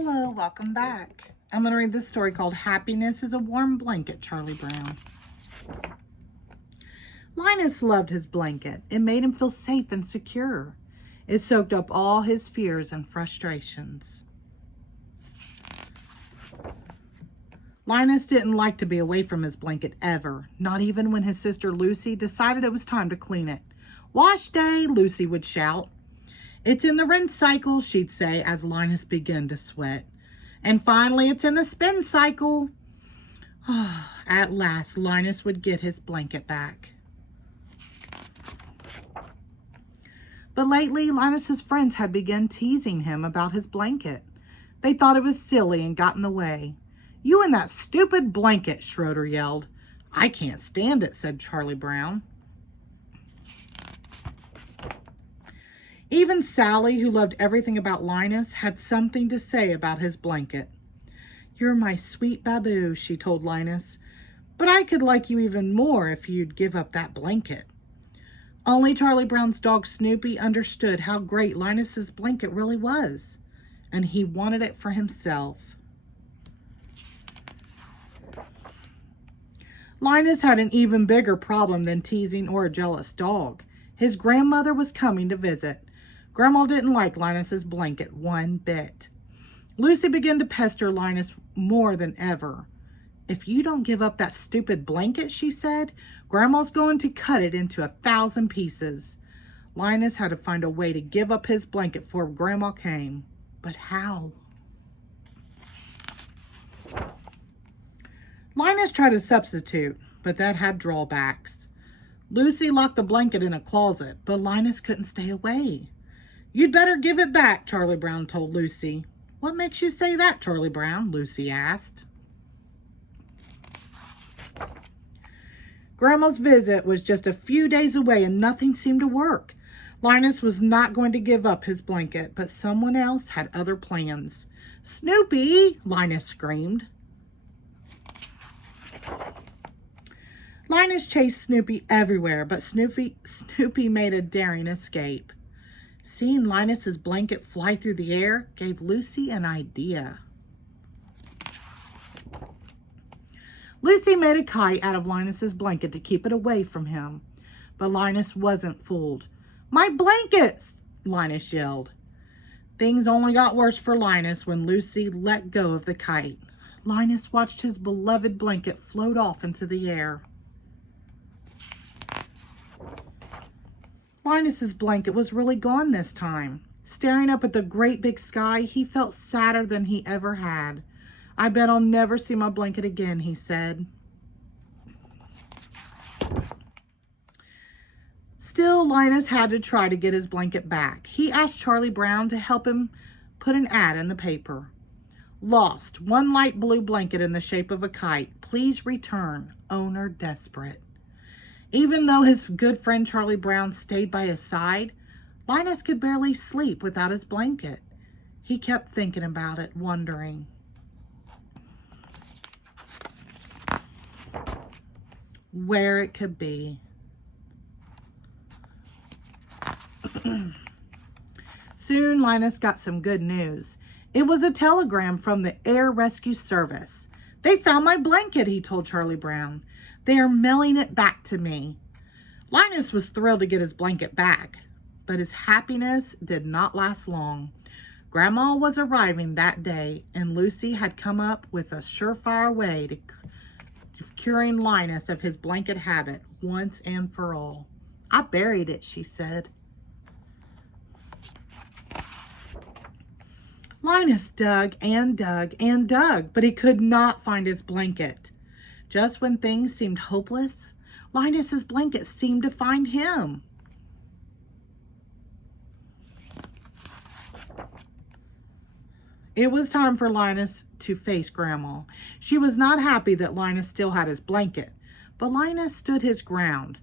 Hello, welcome back. I'm going to read this story called Happiness is a Warm Blanket, Charlie Brown. Linus loved his blanket. It made him feel safe and secure. It soaked up all his fears and frustrations. Linus didn't like to be away from his blanket ever, not even when his sister Lucy decided it was time to clean it. "Wash day," Lucy would shout. "It's in the rinse cycle," she'd say as Linus began to sweat. And finally, "It's in the spin cycle." At last, Linus would get his blanket back. But lately, Linus's friends had begun teasing him about his blanket. They thought it was silly and got in the way. "You and that stupid blanket," Schroeder yelled. "I can't stand it," said Charlie Brown. Even Sally, who loved everything about Linus, had something to say about his blanket. "You're my sweet Baboo," she told Linus, "but I could like you even more if you'd give up that blanket." Only Charlie Brown's dog Snoopy understood how great Linus's blanket really was, and he wanted it for himself. Linus had an even bigger problem than teasing or a jealous dog. His grandmother was coming to visit. Grandma didn't like Linus's blanket one bit. Lucy began to pester Linus more than ever. "If you don't give up that stupid blanket," she said, "Grandma's going to cut it into 1,000 pieces." Linus had to find a way to give up his blanket before Grandma came. But how? Linus tried to substitute, but that had drawbacks. Lucy locked the blanket in a closet, but Linus couldn't stay away. "You'd better give it back," Charlie Brown told Lucy. "What makes you say that, Charlie Brown?" Lucy asked. Grandma's visit was just a few days away and nothing seemed to work. Linus was not going to give up his blanket, but someone else had other plans. "Snoopy!" Linus screamed. Linus chased Snoopy everywhere, but Snoopy made a daring escape. Seeing Linus's blanket fly through the air gave Lucy an idea. Lucy made a kite out of Linus's blanket to keep it away from him. But Linus wasn't fooled. "My blankets!" Linus yelled. Things only got worse for Linus when Lucy let go of the kite. Linus watched his beloved blanket float off into the air. Linus's blanket was really gone this time. Staring up at the great big sky, he felt sadder than he ever had. "I bet I'll never see my blanket again," he said. Still, Linus had to try to get his blanket back. He asked Charlie Brown to help him put an ad in the paper. "Lost, one light blue blanket in the shape of a kite. Please return. Owner desperate." Even though his good friend Charlie Brown stayed by his side, Linus could barely sleep without his blanket. He kept thinking about it, wondering. Where it could be. Soon Linus got some good news. It was a telegram from the Air Rescue Service. "They found my blanket," he told Charlie Brown. "They are mailing it back to me." Linus was thrilled to get his blanket back, but his happiness did not last long. Grandma was arriving that day, and Lucy had come up with a surefire way to curing Linus of his blanket habit once and for all. "I buried it," she said. Linus dug and dug and dug, but he could not find his blanket. Just when things seemed hopeless, Linus's blanket seemed to find him. It was time for Linus to face Grandma. She was not happy that Linus still had his blanket, but Linus stood his ground.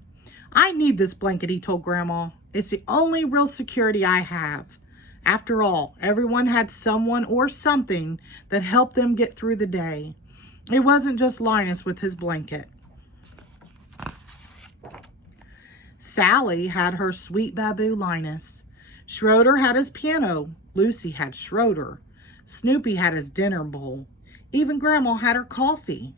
"I need this blanket," he told Grandma. "It's the only real security I have." After all, everyone had someone or something that helped them get through the day. It wasn't just Linus with his blanket. Sally had her sweet Baboo Linus. Schroeder had his piano. Lucy had Schroeder. Snoopy had his dinner bowl. Even Grandma had her coffee.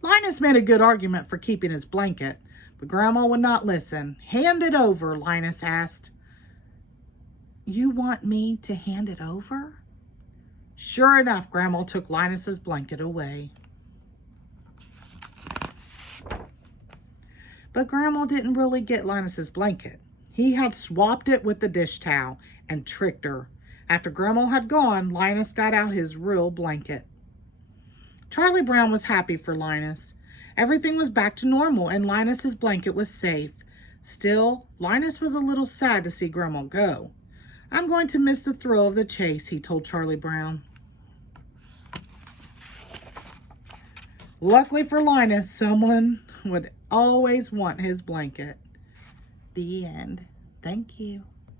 Linus made a good argument for keeping his blanket, but Grandma would not listen. "Hand it over," Linus asked. "You want me to hand it over?" Sure enough, Grandma took Linus's blanket away. But Grandma didn't really get Linus's blanket. He had swapped it with the dish towel and tricked her. After Grandma had gone, Linus got out his real blanket. Charlie Brown was happy for Linus. Everything was back to normal and Linus's blanket was safe. Still, Linus was a little sad to see Grandma go. "I'm going to miss the thrill of the chase," he told Charlie Brown. Luckily for Linus, someone would always want his blanket. The end. Thank you.